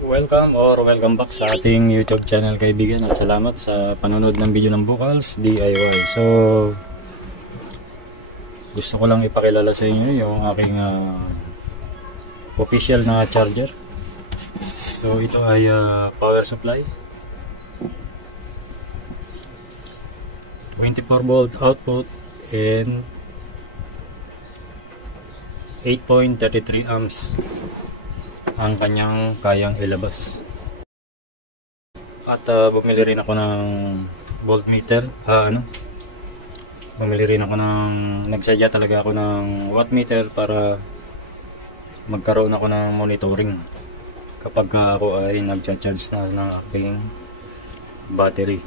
Welcome back sa ating YouTube channel, kaibigan, at salamat sa panonood ng video ng Bukals DIY. So gusto ko lang ipakilala sa inyo yung aking official na charger. So ito ay power supply, 24 volt output and 8.33 amps ang kanyang kayang ilabas. At bumili rin ako ng voltmeter, bumili rin ako ng, nagsadya talaga ako ng wattmeter para magkaroon ako ng monitoring kapag ako ay nag-charge na ng aking battery.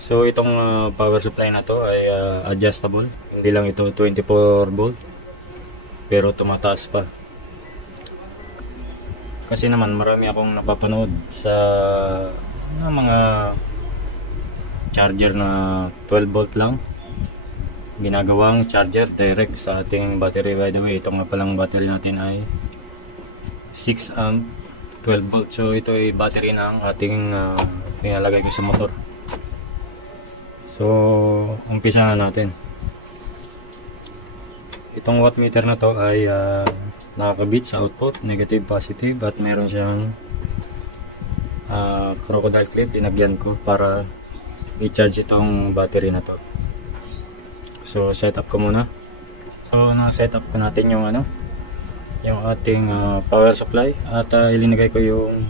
So itong power supply na to ay adjustable, hindi lang ito 24 volt pero tumataas pa. Kasi naman marami akong napapanood sa mga charger na 12 volt lang, ginagawang charger direct sa ating battery. By the way, ito nga palang battery natin ay 6 amp 12 volt. So ito ay battery ng ating pinalagay ko sa motor. So umpisa na natin. Itong wattmeter na to ay nakakabit sa output, negative, positive, at meron siyang crocodile clip inagyan ko para i-charge itong battery na to. So set up ko muna. So na-set up ko natin yung yung ating power supply, at ilinagay ko yung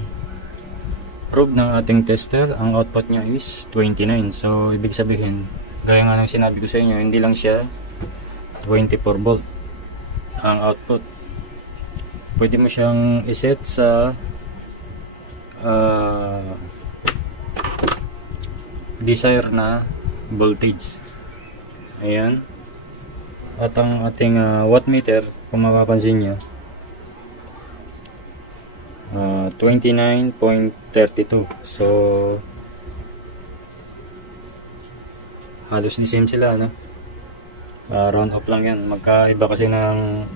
probe ng ating tester. Ang output niya is 29. So ibig sabihin, gaya nga ng sinabi ko sa inyo, hindi lang siya 24 volt ang output. Pwede mo siyang iset sa desired na voltage. Ayan. At ang ating wattmeter, kung mapapansin nyo, 29.32. So halos ni same sila, round off lang yan. Magkaiba kasi ng,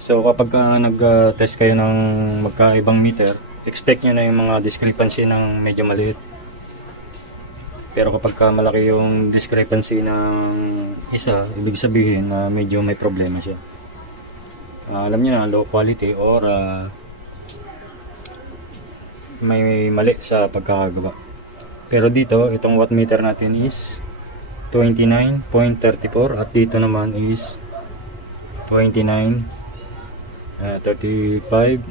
so kapag nag-test kayo ng magkaibang meter, expect nyo na yung mga discrepancy ng medyo maliit. Pero kapag malaki yung discrepancy ng isa, ibig sabihin na medyo may problema siya. Alam nyo na, low quality or may mali sa pagkakagawa. Pero dito, itong wattmeter natin is 29.34 at dito naman is 35.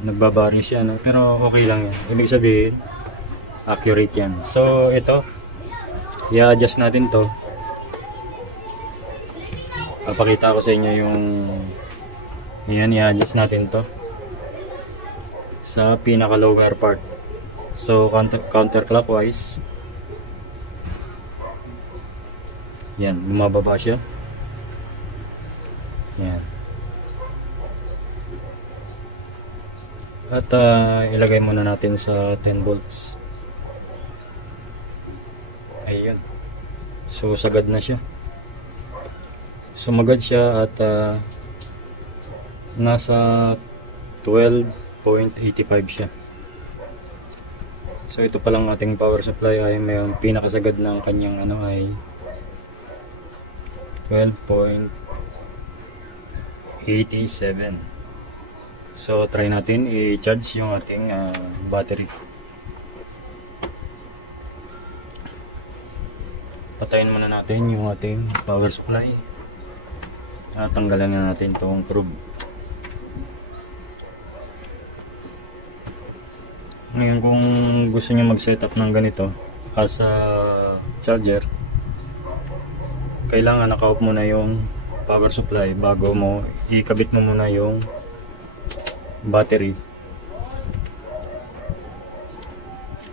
Nagbabari siya, pero okay lang yan. Ibig sabihin accurate yan. So ito, i-adjust natin to. Papakita ko sa inyo yung yan, i-adjust natin to sa pinaka lower part. So counterclockwise, yan, bumababa siya. Yan. At ilagay muna natin sa 10 volts. Ayun. So sagad na siya. Sumagad siya at nasa 12.85 siya. So ito pa lang ating power supply ay may pinakasagad ng kanyang ay 12.87. So try natin i-charge yung ating battery. Patayin muna natin yung ating power supply. Tanggalan na natin itong probe. Ngayon, kung gusto nyo mag-setup ng ganito as a charger, kailangan naka-off muna yung power supply bago mo ikabit mo muna yung battery.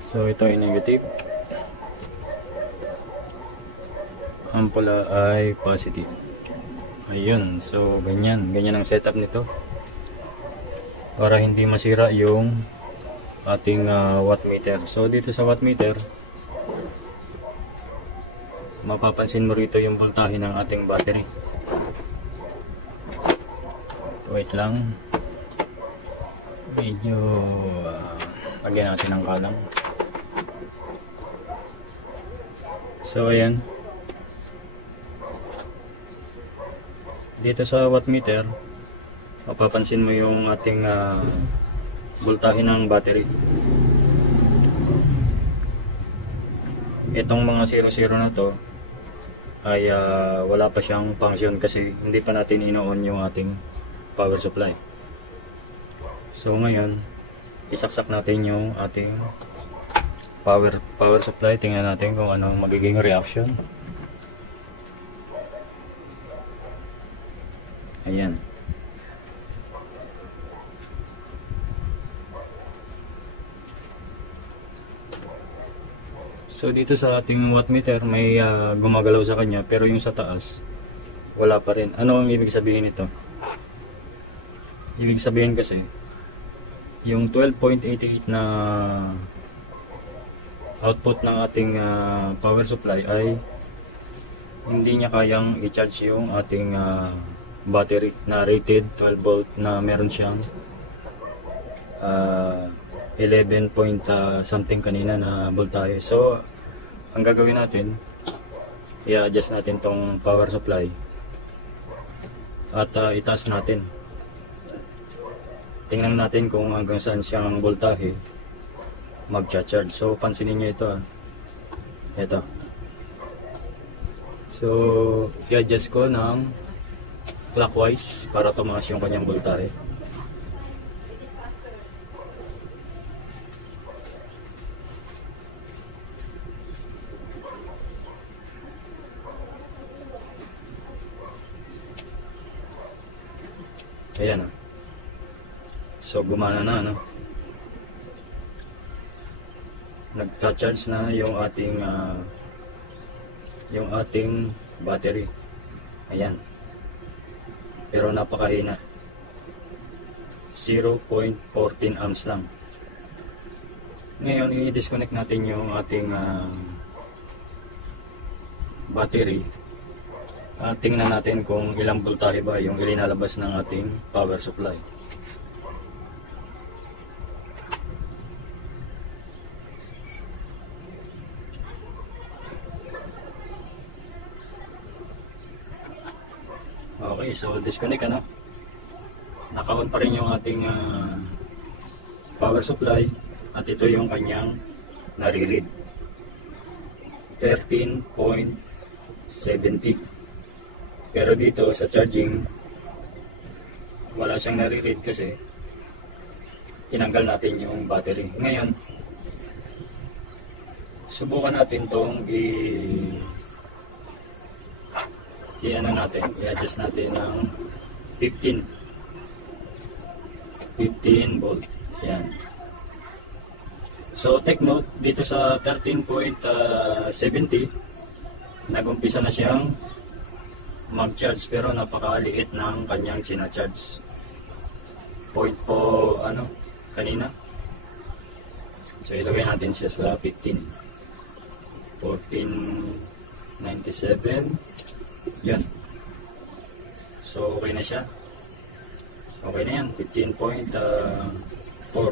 So ito ay negative, ang pula ay positive. Ayun. So ganyan ang setup nito para hindi masira yung ating wattmeter. So dito sa wattmeter, mapapansin mo rito yung voltahe ng ating battery. Wait lang. medyo lagyan natin ng kalang. So ayan, dito sa wattmeter mapapansin mo yung ating voltahe ng battery. Itong mga 00 na to ay wala pa siyang function kasi hindi pa natin ino-on yung ating power supply. So ngayon, isaksak natin yung ating power supply. Tingnan natin kung anong magiging reaction. Ayan. So dito sa ating wattmeter may gumagalaw sa kanya, pero yung sa taas wala pa rin. Ano ang ibig sabihin nito? Ibig sabihin kasi yung 12.88 na output ng ating power supply ay hindi niya kayang i-charge yung ating battery na rated 12 volt na meron siyang 11 point something kanina na voltahe. So ang gagawin natin, i-adjust natin tong power supply at itaas natin. Tingnan natin kung hanggang saan siyang voltahe mag-charge. So pansinin niyo ito, ito. So i-adjust ko ng clockwise para tumaas yung kanyang voltahe. Ayan. So gumana na, no? Nag-charge na yung ating battery. Ayan. Pero napakahina. 0.14 amps lang. Ngayon i-disconnect natin yung ating battery. Tingnan natin kung ilang voltahe ba yung ilinalabas ng ating power supply. Okay, so disconnect, ano? Naka-on pa rin yung ating power supply at ito yung kanyang nare-read. 13.70. Pero dito sa charging wala siyang nare-read kasi tinanggal natin yung battery. Ngayon subukan natin tong i-adjust natin ng 15 volt. Yan. So take note, dito sa 13.70 nag-umpisa na siyang mag-charge pero napakaliit ng kanyang sina-charge. Point po kanina. So ilagay natin siya sa 15. 1497. Yan. So okay na siya. Okay na yan. 15.4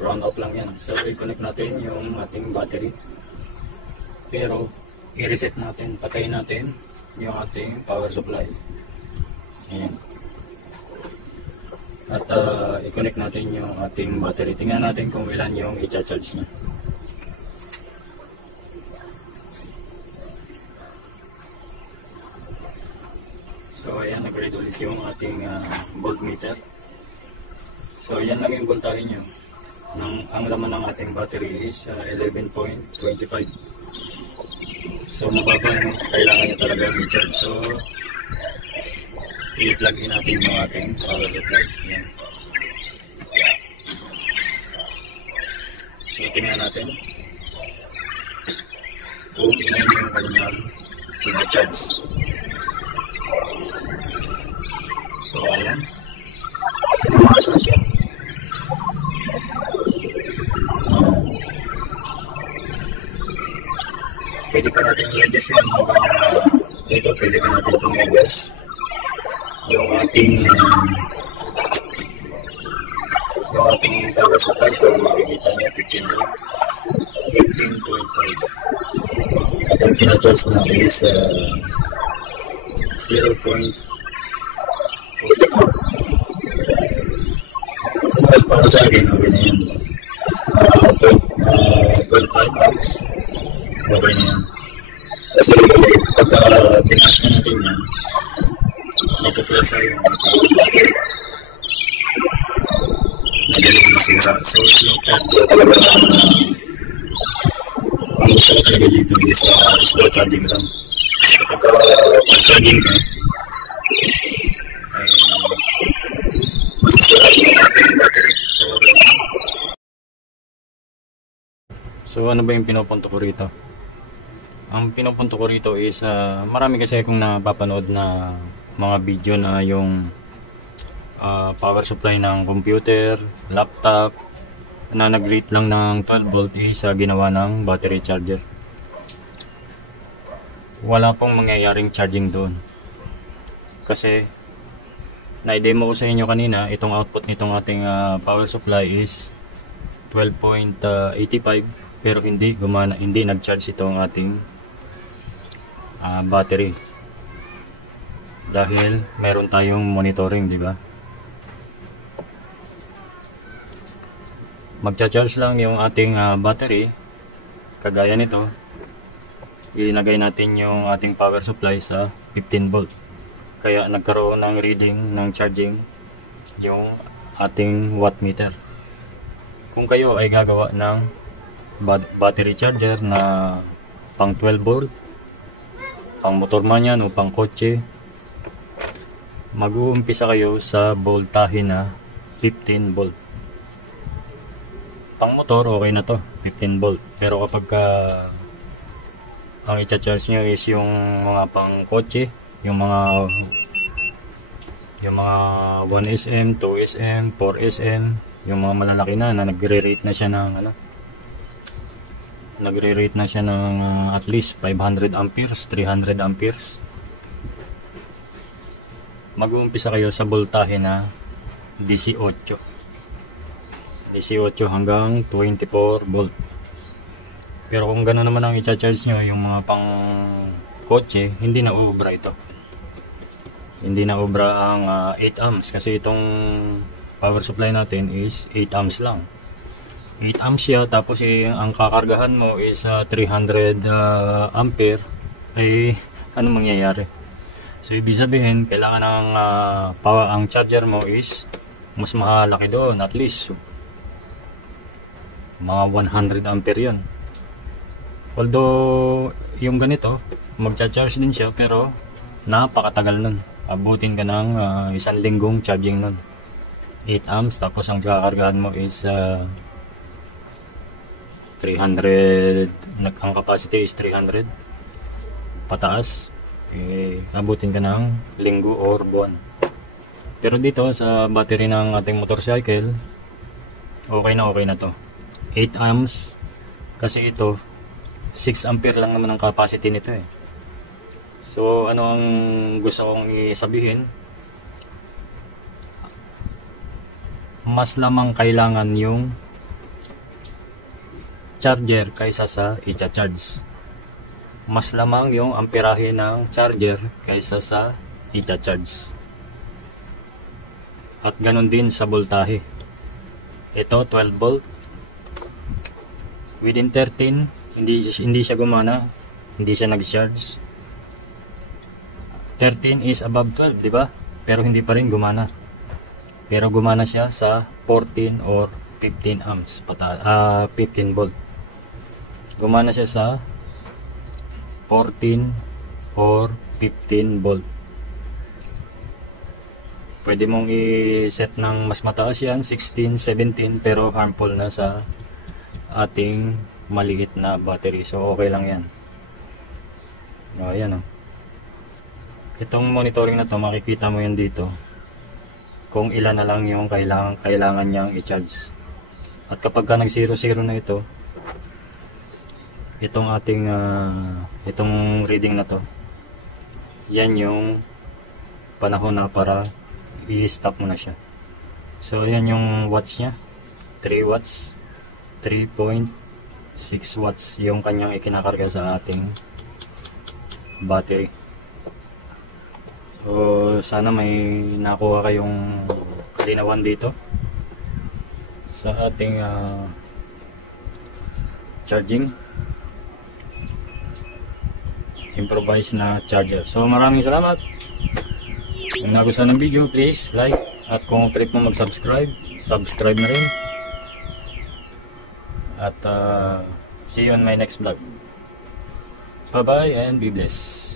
round up lang yan. So i-connect natin yung ating battery. Pero i-reset natin. Patayin natin yung ating power supply. Ayan. At i-connect natin yung ating battery. Tingnan natin kung ilan yung i-charge niya. So ayan, nag-read ulit yung ating voltmeter. So yan lang yung voltahe nyo. Ang laman ng ating battery is 11.25. So mababa, no? Kailangan nyo talaga i-charge. So i-plug in natin yung ating power supply. Yan. So tingnan natin kung ilan yung kanyang charge. So ayan, tumaas na siya. Pwede pa natin i-adjust dito, pwede pa natin yung ating ating power supply, kung makikita niyo 15.5. At ang pinatouch na is 0.44. Para sa akin, okay na yan. 12 amps. Okay na yan. Kasi pagka tinaas na natin yan, mapupresa yung battery. Madaling masira. So, yung charger talaga ang gusto ko talaga dito is slow charging lang. Pagka fast charging ka, masisira yung ating battery. So, ano ba yung pinupunto ko rito? Ang pinupunto ko rito is marami kasi akong napapanood na mga video na yung power supply ng computer, laptop na nag-rate lang ng 12 volt is ginawa ng battery charger. Wala pong mangyayaring charging doon. Kasi na-demo ko sa inyo kanina, itong output nitong ating power supply is 12.85, pero hindi gumana, hindi nag-charge itong ating battery. Dahil meron tayong monitoring, di ba? Magcha-charge lang yung ating battery kagaya nito. Ilagay natin yung ating power supply sa 15 volt. Kaya nagkaroon ng reading ng charging yung ating watt meter. Kung kayo ay gagawa ng battery charger na pang 12 volt, pang motor man yan o pang kotse, mag-uumpisa kayo sa voltahe na 15 volt. Pang motor okay na to, 15 volt. Pero kapag ang i-charge nyo is yung mga pang kotse, yung mga 1SM, 2SM, 4SM, yung mga malalaki na nagre-rate na siya ng nagre-rate na siya ng at least 500 amperes, 300 amperes. Mag-uumpisa kayo sa voltahe na 18 hanggang 24 volt. Pero kung gano'n naman ang i-charge nyo yung mga pang kotse, hindi na ubra ito. Hindi na ubra ang 8 amps kasi itong power supply natin is 8 amps lang. 8 amps siya, tapos ang kakargahan mo is 300 ampere, ay ano mangyayari? So ibig sabihin, kailangan ng power, ang charger mo is mas malaki doon, at least mga 100 ampere yun. Although yung ganito magcha-charge din siya, pero napakatagal nun. Abutin ka ng 1 linggong charging nun. 8 amps, tapos ang kakargahan mo is 300, ang capacity is 300 pataas, abutin ka ng linggo or buwan. Pero dito sa battery ng ating motorcycle, okay na to. 8 amps kasi ito 6 ampere lang naman ang capacity nito eh. So ano ang gusto kong isabihin, mas lamang kailangan yung charger kaysa sa i-charge. Mas lamang yung amperahe ng charger kaysa sa i-charge. At ganon din sa voltahe. Ito 12 volt. Within 13, hindi siya gumana, hindi siya nag-charge. 13 is above 12, di ba? Pero hindi pa rin gumana. Pero gumana siya sa 14 or 15 amps, 15 volt. Gumana siya sa 14 or 15 volt. Pwede mong i-set ng mas mataas yan, 16, 17, pero harmful na sa ating maliit na battery. So okay lang yan. O, ayan o. Itong monitoring na to, makikita mo yan dito kung ilan na lang yung kailangan niyang i-charge. At kapag ka nag 0-0 na ito, itong ating itong reading na to, yan yung panahon na para i-stop mo na siya. So yan yung watts nya, 3 watts, 3.6 watts yung kanyang ikinakarga sa ating battery. So sana may nakuha kayong kalinawan dito sa ating charging improvised na charger. So maraming salamat. Kung nagustuhan ng video, please like, at kung trip mo mag-subscribe, subscribe na rin. At see you on my next vlog. Bye bye and be blessed.